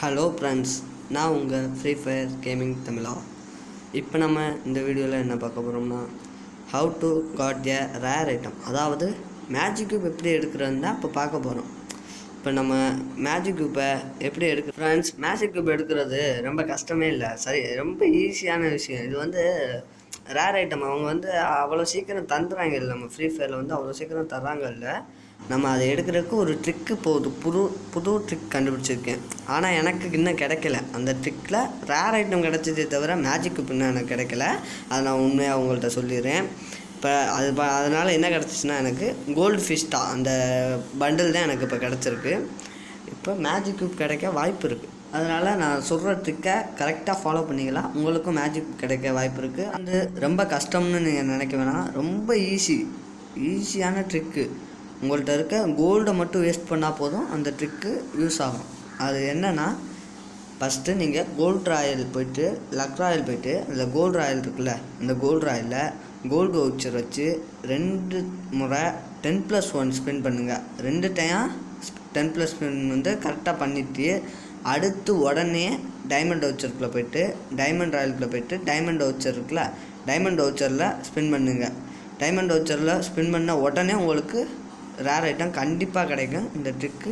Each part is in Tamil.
ஹலோ ஃப்ரெண்ட்ஸ், நான் உங்கள் ஃப்ரீ ஃபயர் கேமிங் தமிழா. இப்போ நம்ம இந்த வீடியோவில் என்ன பார்க்க போகிறோம்னா, how to got a rare item, அதாவது மேஜிக் கியூப் எப்படி எடுக்கிறதுன்னு தான் இப்போ பார்க்க போகிறோம். இப்போ நம்ம மேஜிக் கியூப்பை எப்படி ஃப்ரெண்ட்ஸ், மேஜிக் கியூப் எடுக்கிறது ரொம்ப கஷ்டமே இல்லை, சரி, ரொம்ப ஈஸியான விஷயம். இது ரேர் ஐட்டம் அவங்க அவ்வளோ சீக்கிரம் தந்துடுறாங்க இல்லை, நம்ம ஃப்ரீ ஃபயரில் அவ்வளோ சீக்கிரம் தர்றாங்க இல்லை. நம்ம அதை எடுக்கிறதுக்கு ஒரு ட்ரிக்கு போகுது, புது ட்ரிக் கண்டுபிடிச்சிருக்கேன். ஆனால் எனக்கு இன்னும் கிடைக்கல. அந்த ட்ரிக்கில் ரேர் ஐட்டம் கிடச்சதே தவிர மேஜிக் இன்னும் எனக்கு கிடைக்கல. அதை நான் உண்மையாக உங்கள்கிட்ட சொல்லிடுறேன். இப்போ அதனால் என்ன கிடச்சிச்சின்னா, எனக்கு கோல்டு ஃபிஷ் தான், அந்த பண்டில் தான் எனக்கு இப்போ கிடச்சிருக்கு. இப்போ மேஜிக் கியூப் கிடைக்க வாய்ப்பு இருக்குது. அதனால் நான் சொல்கிற ட்ரிக்கை கரெக்டாக ஃபாலோ பண்ணிக்கலாம், உங்களுக்கும் மேஜிக் கிடைக்க வாய்ப்பு இருக்குது. ரொம்ப கஷ்டம்னு நீங்கள் நினைக்க வேணாம், ரொம்ப ஈஸியான ட்ரிக்கு. உங்கள்கிட்ட இருக்க கோல்டை மட்டும் வேஸ்ட் பண்ணால் போதும், அந்த ட்ரிக்கு யூஸ் ஆகும். அது என்னென்னா, ஃபஸ்ட்டு நீங்கள் கோல்டு ராயல் போய்ட்டு லக் ராயல் போய்ட்டு அதில் கோல்டு ராயல் இருக்குல்ல, அந்த கோல்டு ராயலில் கோல்டு வவுச்சர் வச்சு 2 முறை 10+1 ஸ்பெண்ட் பண்ணுங்கள். 2 டைம் 10+ ஸ்பெண்ட் கரெக்டாக பண்ணிவிட்டு, அடுத்து உடனே டைமண்ட் வவுச்சருக்குள்ளே போய்ட்டு டைமண்ட் ராயலுக்குள்ளே போய்ட்டு டைமண்ட் வவுச்சர் இருக்குல்ல, டைமண்ட் வவுச்சரில் ஸ்பெண்ட் பண்ணுங்கள். டைமண்ட் வவுச்சரில் ஸ்பெண்ட் பண்ண உடனே உங்களுக்கு ரேர் ஐட்டம் கண்டிப்பாக கிடைக்கும். இந்த ட்ரிக்கு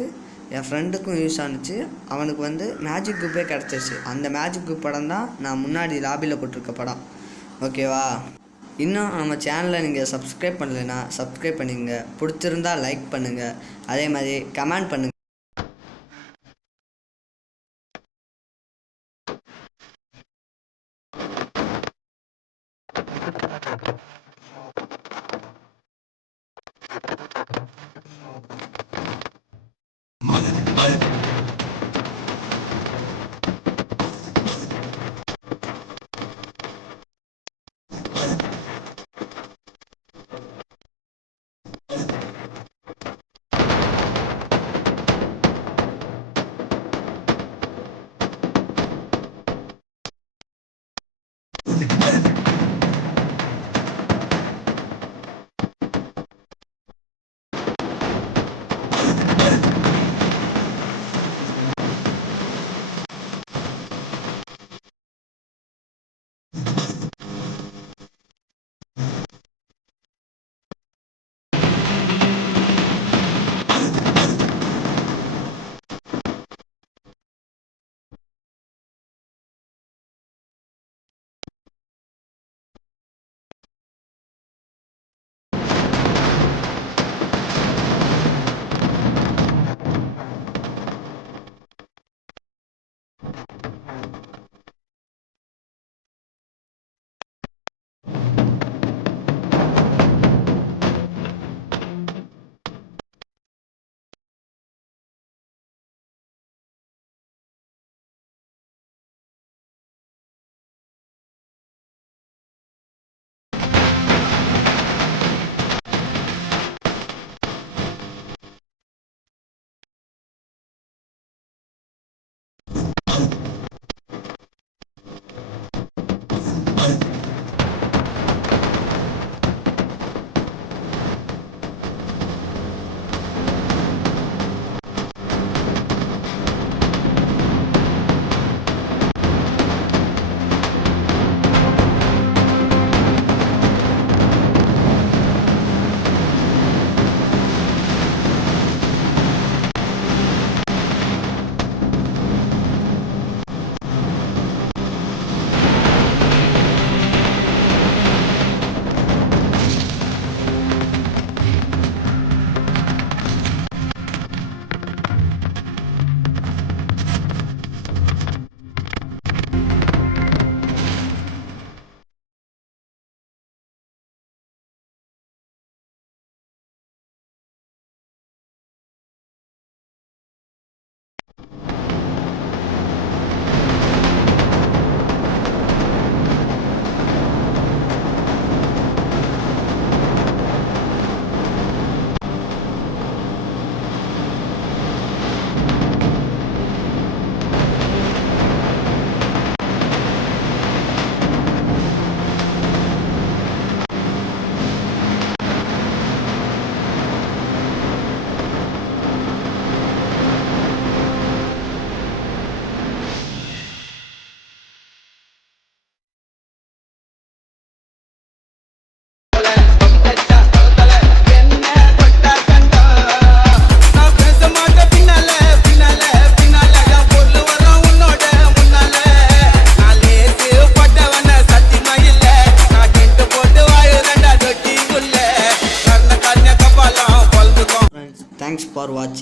என் ஃப்ரெண்டுக்கும் யூஸ் ஆனிச்சு, அவனுக்கு மேஜிக் கியூப்பே கிடச்சிருச்சு. அந்த மேஜிக் கியூப் படம் தான் நான் முன்னாடி லாபியில் போட்டிருக்க படம். ஓகேவா? இன்னும் நம்ம சேனலை நீங்கள் சப்ஸ்கிரைப் பண்ணலைன்னா சப்ஸ்கிரைப் பண்ணிங்க, பிடிச்சிருந்தால் லைக் பண்ணுங்கள், அதே மாதிரி கமெண்ட் பண்ணுங்கள்.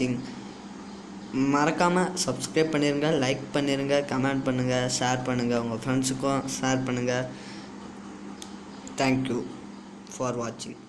வாட்சிங். மறக்காமல் சப்ஸ்கிரைப் பண்ணிடுங்க, லைக் பண்ணிடுங்க, கமெண்ட் பண்ணுங்கள், ஷேர் பண்ணுங்கள், உங்கள் ஃப்ரெண்ட்ஸுக்கும் ஷேர் பண்ணுங்கள். தேங்க்யூ ஃபார் வாட்சிங்.